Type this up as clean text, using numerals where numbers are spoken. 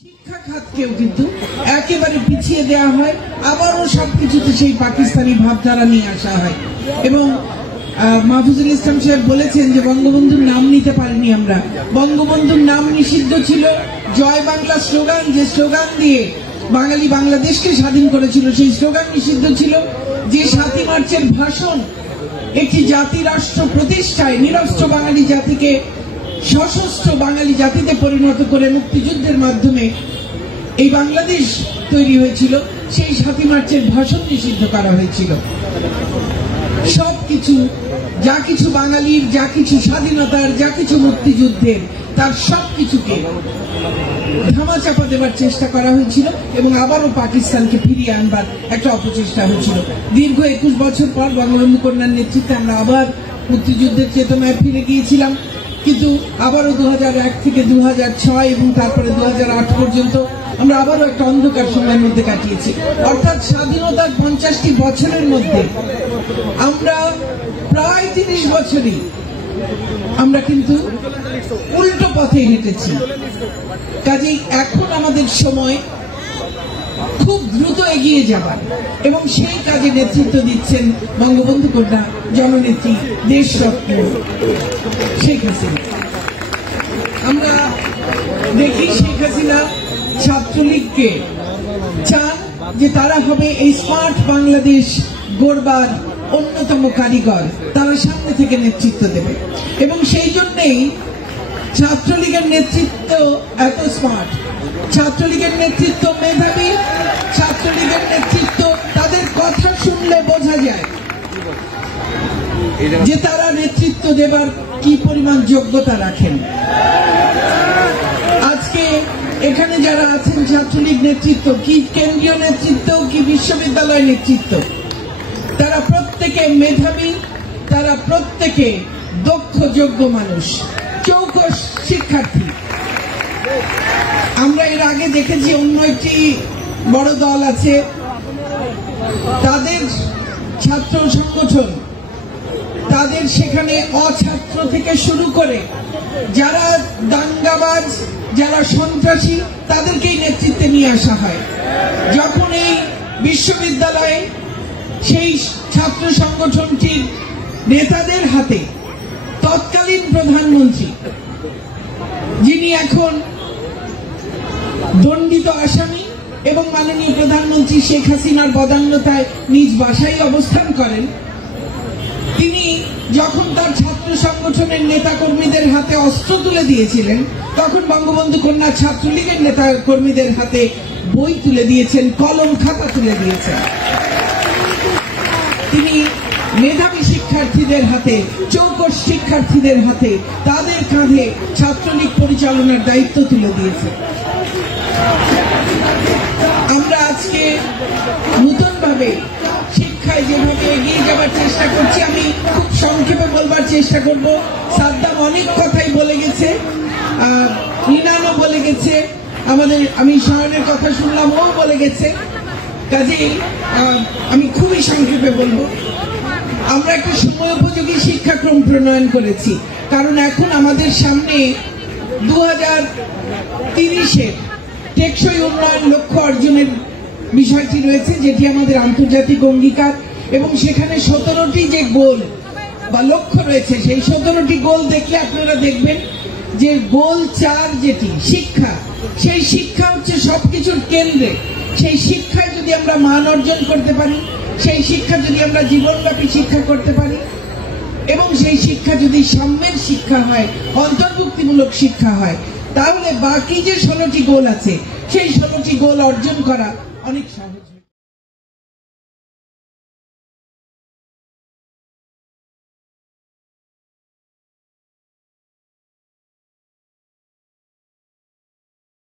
শিক্ষা খাতকেও কিন্তু একেবারে পিছিয়ে দেওয়া হয়, আবারও সবকিছুতে সেই পাকিস্তানি ভাবধারা নিয়ে আসা হয়। এবং মাহফুজুল ইসলাম সাহেব বলেছেন যে বঙ্গবন্ধুর নাম নিতে পারিনি আমরা। বঙ্গবন্ধুর নাম নিষিদ্ধ ছিল, জয় বাংলা স্লোগান, যে স্লোগান দিয়ে বাঙালি বাংলাদেশকে স্বাধীন করেছিল সেই স্লোগান নিষিদ্ধ ছিল। যে 7ই মার্চের ভাষণ একটি জাতি রাষ্ট্র প্রতিষ্ঠায় নিরস্ত্র বাঙালি জাতিকে সশস্ত্র বাঙালি জাতিতে পরিণত করে মুক্তিযুদ্ধের মাধ্যমে এই বাংলাদেশ তৈরি হয়েছিল, সেই 7ই মার্চের ভাষণ নিষিদ্ধ করা হয়েছিল। সবকিছু, যা কিছু বাঙালির, যা কিছু স্বাধীনতার, যা কিছু মুক্তিযুদ্ধের, তার সবকিছুকে ধামাচাপা দেবার চেষ্টা করা হয়েছিল এবং আবারও পাকিস্তানকে ফিরিয়ে আনবার একটা অপচেষ্টা হয়েছিল। দীর্ঘ 21 বছর পর বঙ্গবন্ধু কন্যার নেতৃত্বে আমরা আবার মুক্তিযুদ্ধের চেতনায় ফিরে গিয়েছিলাম, কিন্তু আবারও 2001 থেকে 2006 এবং তারপরে 2008 পর্যন্ত আমরা আবারও একটা অন্ধকার সময়ের মধ্যে কাটিয়েছি। অর্থাৎ স্বাধীনতার 50টি বছরের মধ্যে আমরা প্রায় 30 বছরই আমরা কিন্তু উল্টো পথে হেঁটেছি। কাজেই এখন আমাদের সময় খুব দ্রুত এগিয়ে যাবার, এবং সেই কাজে নেতৃত্ব দিচ্ছেন বঙ্গবন্ধু কন্যা জননেত্রী দেশরত্ন শেখ হাসিনা। আমরা দেখি শেখ হাসিনা ছাত্রলীগকে চান যে তারা হবে এই স্মার্ট বাংলাদেশ গড়বার অন্যতম কারিগর, তারা সামনে থেকে নেতৃত্ব দেবে। এবং সেই জন্যেই ছাত্রলীগের নেতৃত্ব এত স্মার্ট, ছাত্রলীগের নেতৃত্ব মেধাবী, ছাত্রলীগের নেতৃত্ব, তাদের কথা শুনলে বোঝা যায় যে তারা নেতৃত্ব দেবার কি পরিমাণ যোগ্যতা রাখেন। আজকে এখানে যারা আছেন ছাত্রলীগ নেতৃত্ব, কি কেন্দ্রীয় নেতৃত্ব, কি বিশ্ববিদ্যালয় নেতৃত্ব, তারা প্রত্যেকে মেধাবী, তারা প্রত্যেকে দক্ষ যোগ্য মানুষ, চৌকস শিক্ষার্থী। আমরা এর আগে দেখেছি অন্য একটি বড় দল আছে, তাদের ছাত্র সংগঠন, তাদের সেখানে অছাত্র থেকে শুরু করে যারা দাঙ্গাবাজ, যারা সন্ত্রাসী, তাদেরকেই নেতৃত্বে নিয়ে আসা হয়। যখন এই বিশ্ববিদ্যালয়ে সেই ছাত্র সংগঠনটির নেতাদের হাতে তৎকালীন প্রধানমন্ত্রী, যিনি এখন দণ্ডিত আসামি এবং মাননীয় প্রধানমন্ত্রী শেখ হাসিনার বদান্যতায় নিজ বাসায় অবস্থান করেন, তিনি যখন তার ছাত্র সংগঠনের নেতা কর্মীদের হাতে অস্ত্র তুলে দিয়েছিলেন, তখন বঙ্গবন্ধু কন্যা ছাত্রলীগের নেতা কর্মীদের হাতে বই তুলে দিয়েছেন, কলম খাতা তুলে দিয়েছেন। তিনি মেধাবী শিক্ষার্থীদের হাতে, চৌকস শিক্ষার্থীদের হাতে, তাদের কাঁধে ছাত্রলীগ পরিচালনার দায়িত্ব তুলে দিয়েছে। আমরা আজকে নতুনভাবে শিক্ষায় যেভাবে এগিয়ে যাবার চেষ্টা করছি, আমি খুব সংক্ষেপে বলবার চেষ্টা করব। সাদ্দাম অনেক কথাই বলে গেছে, রিনানও বলে গেছে, আমি শহরের কথা শুনলাম, ও বলে গেছে। কাজেই আমি খুবই সংক্ষেপে বলবো। আমরা একটা সময় উপযোগী শিক্ষাক্রম প্রণয়ন করেছি, কারণ এখন আমাদের সামনে 2030-এর টেকসই উন্নয়ন লক্ষ্য অর্জনের বিষয়টি রয়েছে, যেটি আমাদের আন্তর্জাতিক অঙ্গীকার, এবং সেখানে 17টি যে গোল বা লক্ষ্য রয়েছে, সেই 17টি গোল দেখলে আপনারা দেখবেন যে গোল 4 যেটি শিক্ষা, সেই শিক্ষা হচ্ছে সবকিছুর কেন্দ্রে। সেই শিক্ষায় যদি আমরা মান অর্জন করতে পারি, সেই শিক্ষা যদি আমরা জীবনব্যাপী শিক্ষা করতে পারি, এবং সেই শিক্ষা যদি সাম্যের শিক্ষা হয়, অন্তর্ভুক্তিমূলক শিক্ষা হয়, তাহলে বাকি যে 16টি গোল আছে, সেই 16টি গোল অর্জন করা অনেক সহজ।